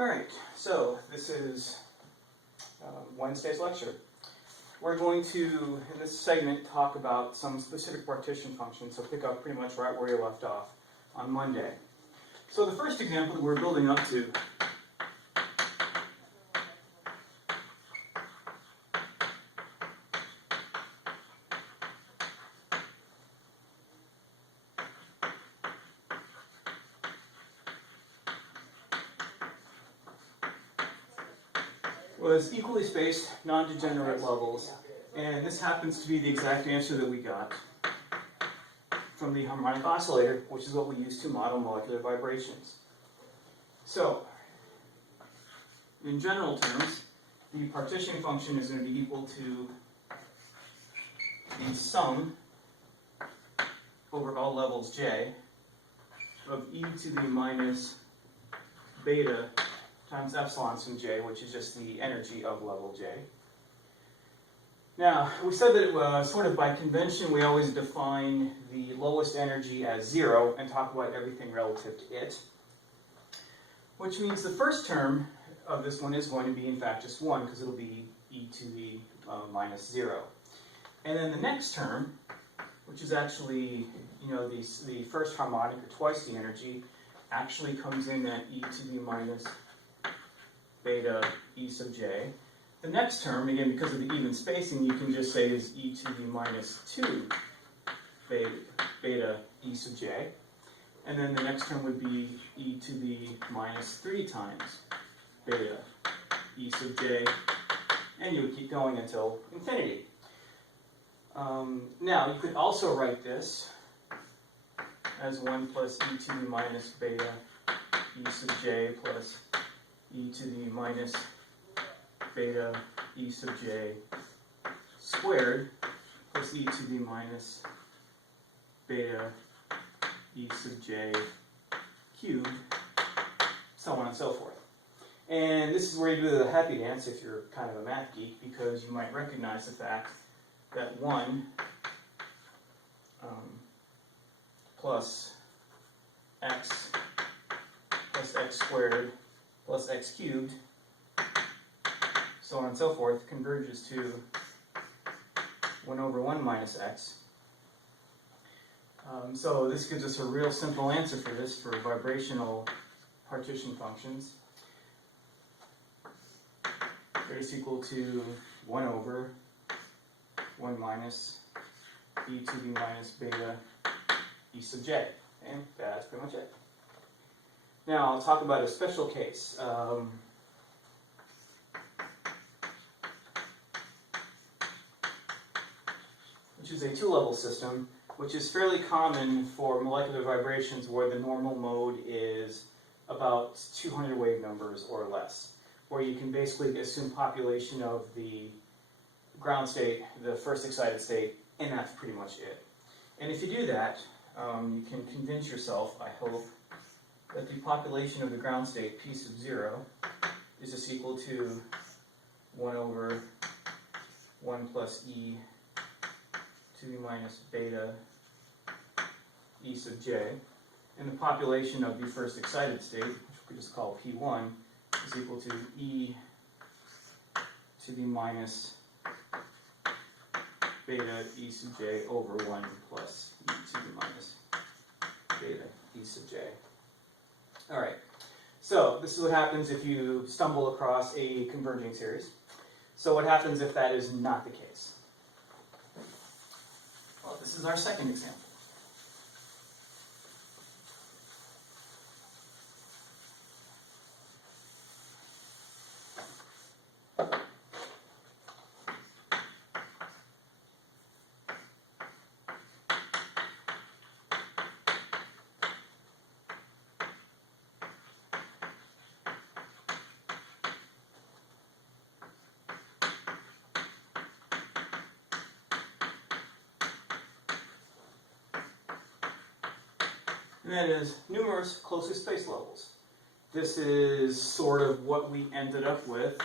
Alright, so this is Wednesday's lecture. We're going to, in this segment, talk about some specific partition functions, so pick up pretty much right where you left off on Monday. So the first example that we're building up to was equally spaced non-degenerate levels, and this happens to be the exact answer that we got from the harmonic oscillator, which is what we use to model molecular vibrations. So, in general terms, the partition function is going to be equal to the sum over all levels j of e to the minus beta times epsilon sum j, which is just the energy of level j. Now, we said that sort of by convention we always define the lowest energy as 0 and talk about everything relative to it, which means the first term of this one is going to be in fact just 1 because it'll be e to the minus 0. And then the next term, which is actually the first harmonic or twice the energy, actually comes in at e to the minus beta e sub j. The next term, again, because of the even spacing, you can just say is e to the minus 2 beta e sub j. And then the next term would be e to the minus 3 times beta e sub j. And you would keep going until infinity. Now, you could also write this as 1 plus e to the minus beta e sub j plus e to the minus beta e sub j squared plus e to the minus beta e sub j cubed, so on and so forth. And this is where you do the happy dance if you're kind of a math geek, because you might recognize the fact that 1 plus x squared plus x cubed, so on and so forth, converges to 1 over 1 minus x. So this gives us a real simple answer for this, for vibrational partition functions. It's equal to 1 over 1 minus e to the minus beta e sub j. And that's pretty much it. Now I'll talk about a special case. Which is a two-level system, which is fairly common for molecular vibrations where the normal mode is about 200 wave numbers or less, where you can basically assume population of the ground state, the first excited state, and that's pretty much it. And if you do that, you can convince yourself, I hope, that the population of the ground state, p sub 0, is just equal to 1 over 1 plus e to the minus beta e sub j. And the population of the first excited state, which we could just call p1, is equal to e to the minus beta e sub j over 1 plus e to the minus beta e sub j. Alright, so this is what happens if you stumble across a converging series. So what happens if that is not the case? Well, this is our second example. And that is numerous closest space levels. This is sort of what we ended up with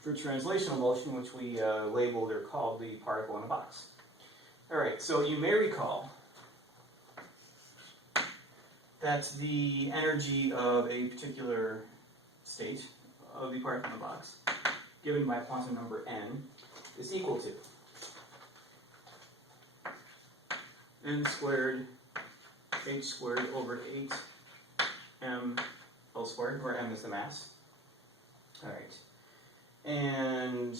for translational motion, which we labeled or called the particle in a box. Alright, so you may recall that the energy of a particular state of the particle in the box, given by quantum number n, is equal to n squared h squared over 8m L squared, where m is the mass. All right. And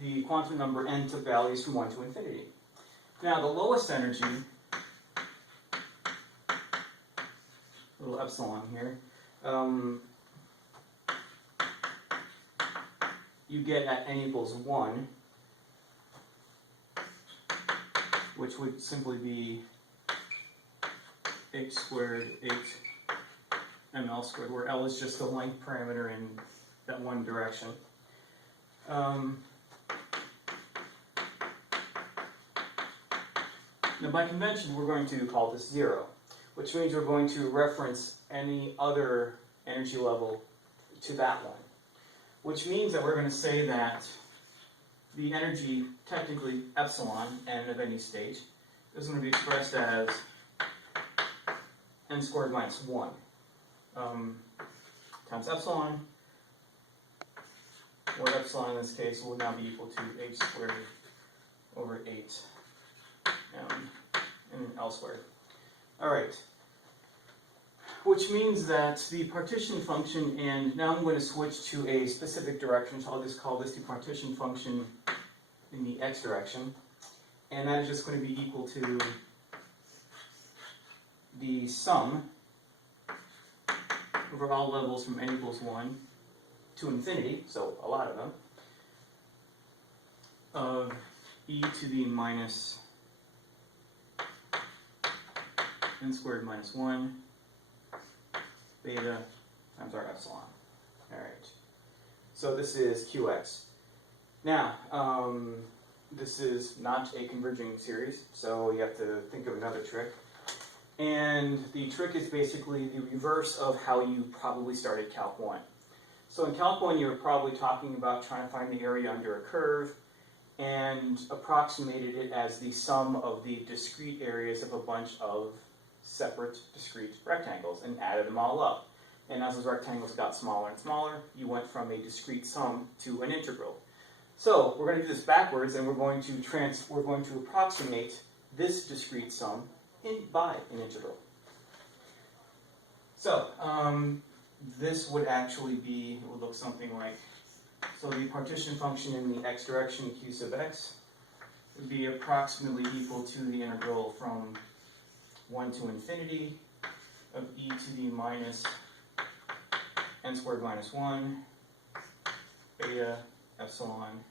the quantum number n took values from 1 to infinity. Now, the lowest energy, little epsilon here, you get at n equals 1, which would simply be h squared 8ml squared, where L is just the length parameter in that one direction. Now, by convention, we're going to call this 0, which means we're going to reference any other energy level to that one, which means that we're going to say that the energy, technically epsilon, n of any state, is going to be expressed as n squared minus 1 times epsilon, where epsilon in this case will now be equal to h squared over 8 and L squared. All right, which means that the partition function, and now I'm going to switch to a specific direction, so I'll just call this the partition function in the x direction, and that is just going to be equal to the sum over all levels from n equals 1 to infinity, so a lot of them, of e to the minus n squared minus 1 beta times our epsilon. All right. So this is qx. Now, this is not a converging series, so you have to think of another trick. And the trick is basically the reverse of how you probably started Calc 1. So in Calc 1, you're probably talking about trying to find the area under a curve and approximated it as the sum of the discrete areas of a bunch of separate discrete rectangles and added them all up. And as those rectangles got smaller and smaller, you went from a discrete sum to an integral. So we're going to do this backwards, and we're going to approximate this discrete sum by an integral. So this would actually be, it would look something like, so the partition function in the x direction, q sub x, would be approximately equal to the integral from 1 to infinity of e to the minus n squared minus 1 beta epsilon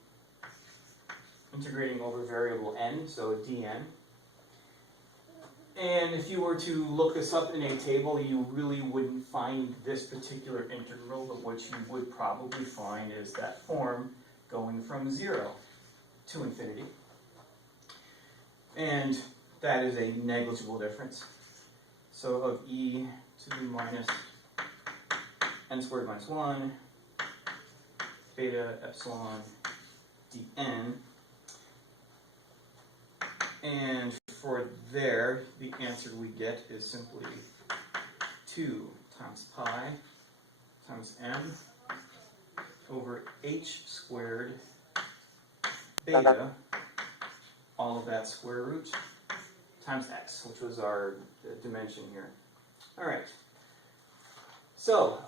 integrating over variable n, so dn. And if you were to look this up in a table, you really wouldn't find this particular integral, but what you would probably find is that form going from 0 to infinity. And that is a negligible difference. So of e to the minus n squared minus 1 beta epsilon dn. And for there, the answer we get is simply 2 times pi times m over h squared beta, all of that square root, times x, which was our dimension here. All right. So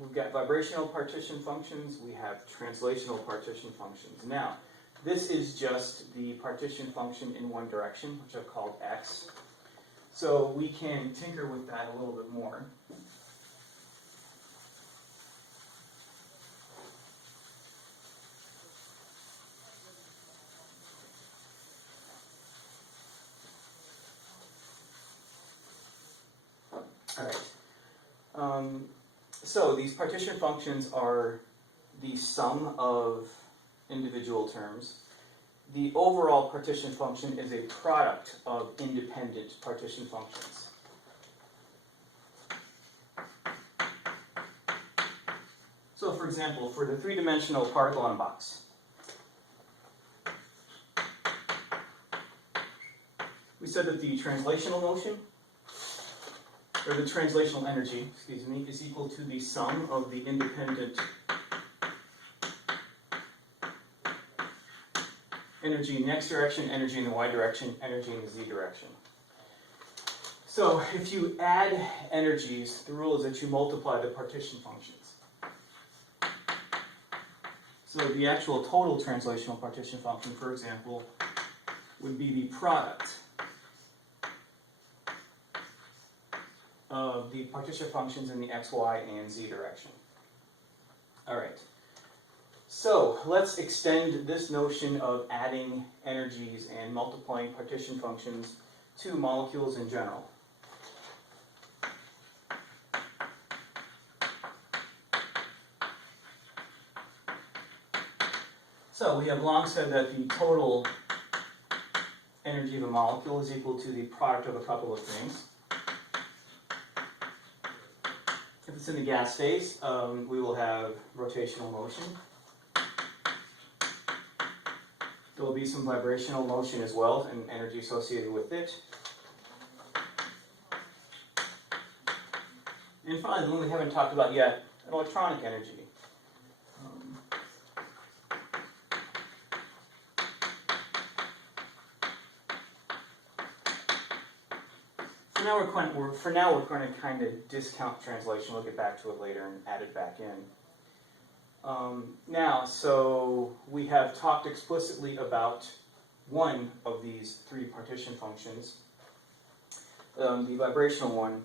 we've got vibrational partition functions. We have translational partition functions. Now, this is just the partition function in one direction, which I've called x. So we can tinker with that a little bit more. All right. So these partition functions are the sum of individual terms. The overall partition function is a product of independent partition functions. So for example, for the three-dimensional particle in a box, we said that the translational motion, or the translational energy, excuse me, is equal to the sum of the independent energy in the x direction, energy in the y direction, energy in the z direction. So if you add energies, the rule is that you multiply the partition functions. So the actual total translational partition function, for example, would be the product of the partition functions in the x, y, and z direction. All right. So let's extend this notion of adding energies and multiplying partition functions to molecules in general. So we have long said that the total energy of a molecule is equal to the product of a couple of things. If it's in the gas phase, we will have rotational motion. There will be some vibrational motion as well, and energy associated with it. And finally, the one we haven't talked about yet, electronic energy. For now, we're going to kind of discount translation. We'll get back to it later and add it back in. Now, so we have talked explicitly about one of these three partition functions, the vibrational one.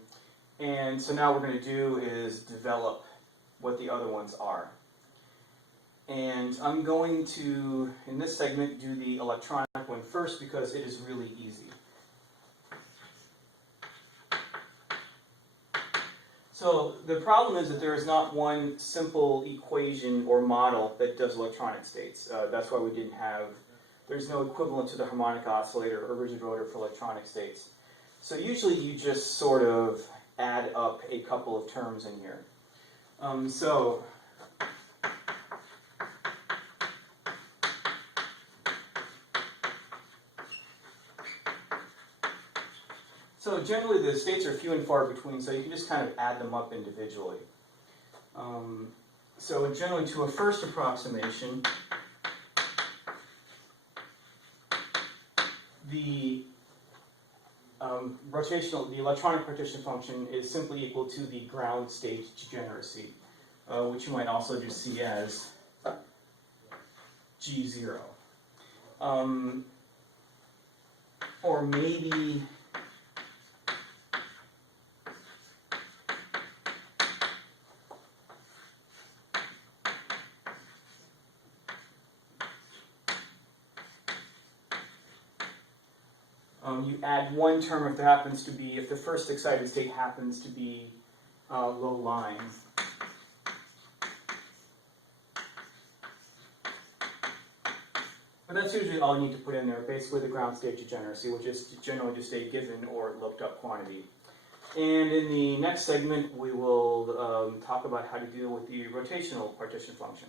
And so now what we're going to do is develop what the other ones are. And I'm going to, in this segment, do the electronic one first because it is really easy. So the problem is that there is not one simple equation or model that does electronic states. That's why we didn't have, there's no equivalent to the harmonic oscillator or rigid rotor for electronic states. So usually you just sort of add up a couple of terms in here. So generally the states are few and far between, so you can just kind of add them up individually. So generally to a first approximation, the the electronic partition function is simply equal to the ground state degeneracy, which you might also just see as G0. Or maybe you add one term if there happens to be, if the first excited state happens to be low lying. But that's usually all you need to put in there, basically the ground state degeneracy, which is generally just a given or looked up quantity. And in the next segment, we will talk about how to deal with the rotational partition function.